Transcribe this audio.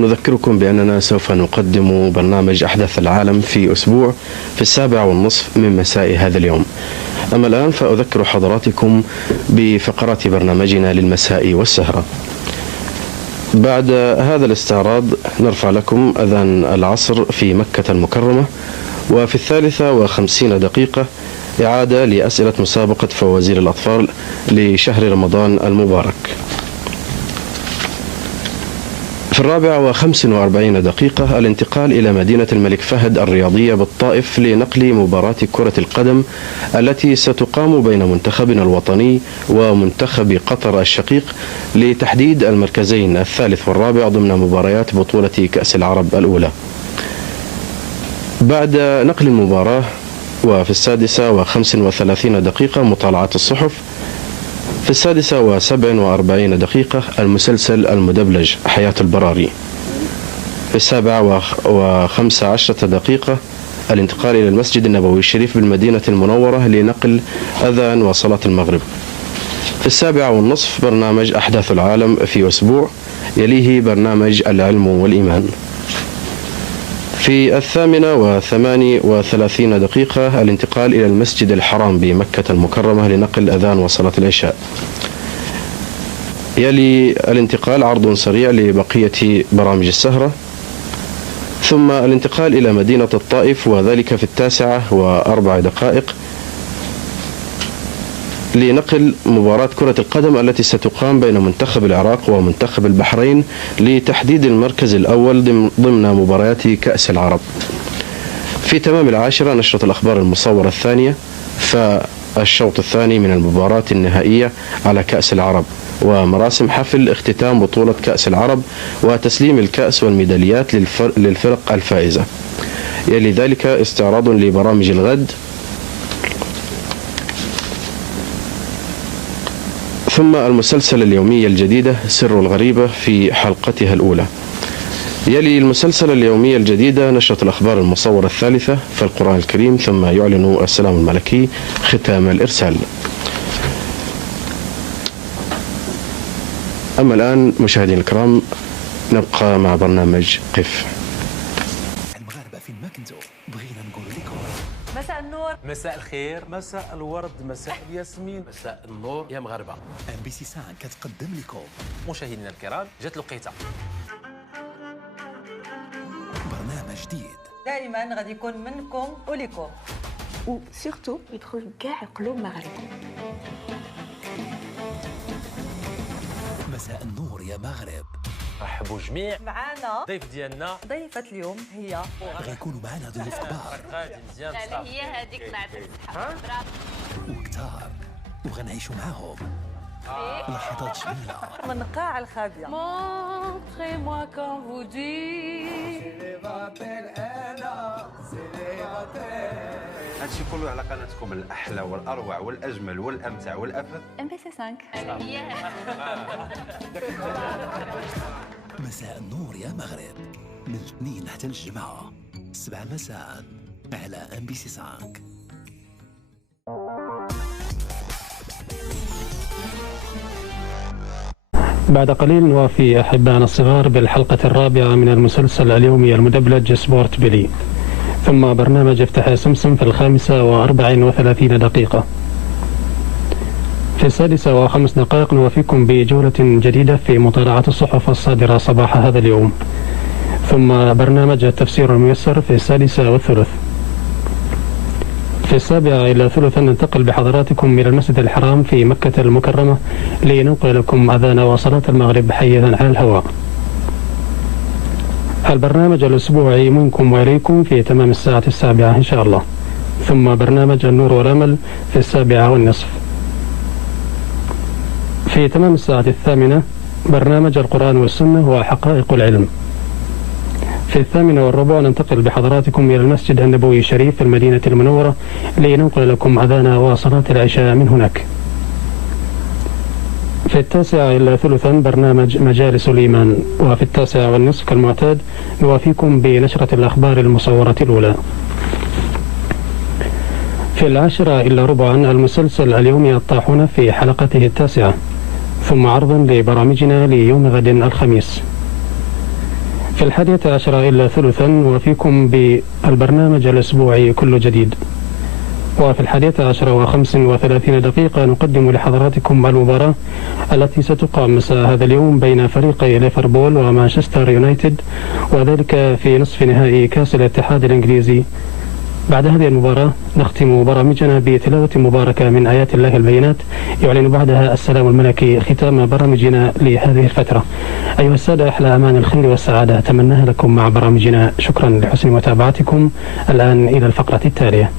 نذكركم بأننا سوف نقدم برنامج أحداث العالم في أسبوع في 7:30 من مساء هذا اليوم. أما الآن فأذكر حضراتكم بفقرات برنامجنا للمساء والسهرة. بعد هذا الاستعراض نرفع لكم أذان العصر في مكة المكرمة، وفي 53 إعادة لأسئلة مسابقة فوازير الأطفال لشهر رمضان المبارك. في 45 الانتقال إلى مدينة الملك فهد الرياضية بالطائف لنقل مباراة كرة القدم التي ستقام بين منتخبنا الوطني ومنتخب قطر الشقيق لتحديد المركزين الثالث والرابع ضمن مباريات بطولة كأس العرب الأولى. بعد نقل المباراة وفي 36 مطالعة الصحف. في 46 المسلسل المدبلج حياة البراري. في 7:15 الانتقال إلى المسجد النبوي الشريف بالمدينة المنورة لنقل أذان وصلاة المغرب. في 7:30 برنامج أحداث العالم في أسبوع، يليه برنامج العلم والإيمان. في 8:38 الانتقال إلى المسجد الحرام بمكة المكرمة لنقل أذان وصلاة العشاء. يلي الانتقال عرض سريع لبقية برامج السهرة، ثم الانتقال إلى مدينة الطائف وذلك في 9:04 لنقل مباراة كرة القدم التي ستقام بين منتخب العراق ومنتخب البحرين لتحديد المركز الأول ضمن مباريات كأس العرب. في تمام 10 نشرة الأخبار المصورة الثانية، فالشوط الثاني من المباراة النهائية على كأس العرب ومراسم حفل اختتام بطولة كأس العرب وتسليم الكأس والميداليات للفرق الفائزة. يلي ذلك استعراض لبرامج الغد، ثم المسلسل اليومية الجديدة سر الغريبة في حلقتها الأولى. يلي المسلسل اليومية الجديدة نشرة الأخبار المصورة الثالثة في القرآن الكريم، ثم يعلن السلام الملكي ختام الإرسال. أما الآن مشاهدينا الكرام نبقى مع برنامج قف. المغاربة في ماكنزو بغينا نقول لكم مساء النور، مساء الخير، مساء الورد، مساء الياسمين، مساء النور يا مغاربة. MBC 5 كتقدم لكم مشاهدينا الكرام جات الوقيته برنامج جديد دائما غادي يكون منكم وليكم، وسيرتو يدخل كاع قلوب مغاربه. مساء النور يا مغرب. رحبوا جميع معانا ضيف ديالنا. ضيفة اليوم هي غيكونوا معنا ضيوف كبار غادي مزيان لا هي هذيك نعطيك الصحة. وكتار، وغنعيشوا معاهم لحظات جميلة من قاع الخابية. Montrez-moi quand vous dites. هادشي كله على قناتكم الأحلى والأروع والأجمل والأمتع والأفضل MBC 5. مساء النور يا مغرب من الاثنين حتى الجمعة 7 مساء على MBC 5. بعد قليل نوافي أحبائنا الصغار بالحلقة الرابعة من المسلسل اليومي المدبلج سبورت بيلي، ثم برنامج افتح سمسم في 35 في 6:05 نوافيكم بجولة جديدة في مطالعة الصحف الصادرة صباح هذا اليوم، ثم برنامج التفسير الميسر في 6:03. في 7:03 ننتقل بحضراتكم إلى المسجد الحرام في مكة المكرمة لننقل لكم أذان وصلاة المغرب حيا على الهواء. البرنامج الأسبوعي منكم وإليكم في تمام الساعة 7 إن شاء الله، ثم برنامج النور والأمل في 7:30. في تمام الساعة 8 برنامج القرآن والسنة وحقائق العلم. في 8:15 ننتقل بحضراتكم إلى المسجد النبوي الشريف في المدينة المنورة لننقل لكم أذان وصلاة العشاء من هناك. في 9:03 برنامج مجالس الإيمان، وفي 9:30 كالمعتاد نوافيكم بنشرة الأخبار المصورة الأولى. في 10:15 المسلسل اليومي الطاحونة في حلقته 9، ثم عرض لبرامجنا ليوم غد الخميس. في 11 إلا ثلثا وفيكم بالبرنامج الأسبوعي كل جديد. وفي 11:35 دقيقة نقدم لحضراتكم المباراة التي ستقام مساء هذا اليوم بين فريقي ليفربول ومانشستر يونايتد، وذلك في نصف نهائي كأس الاتحاد الإنجليزي. بعد هذه المباراة نختم برامجنا بتلاوة مباركة من آيات الله البينات يعلن بعدها السلام الملكي ختام برامجنا لهذه الفترة. أيها السادة، أحلى أمان الخير والسعادة أتمناها لكم مع برامجنا. شكرا لحسن متابعتكم. الآن إلى الفقرة التالية.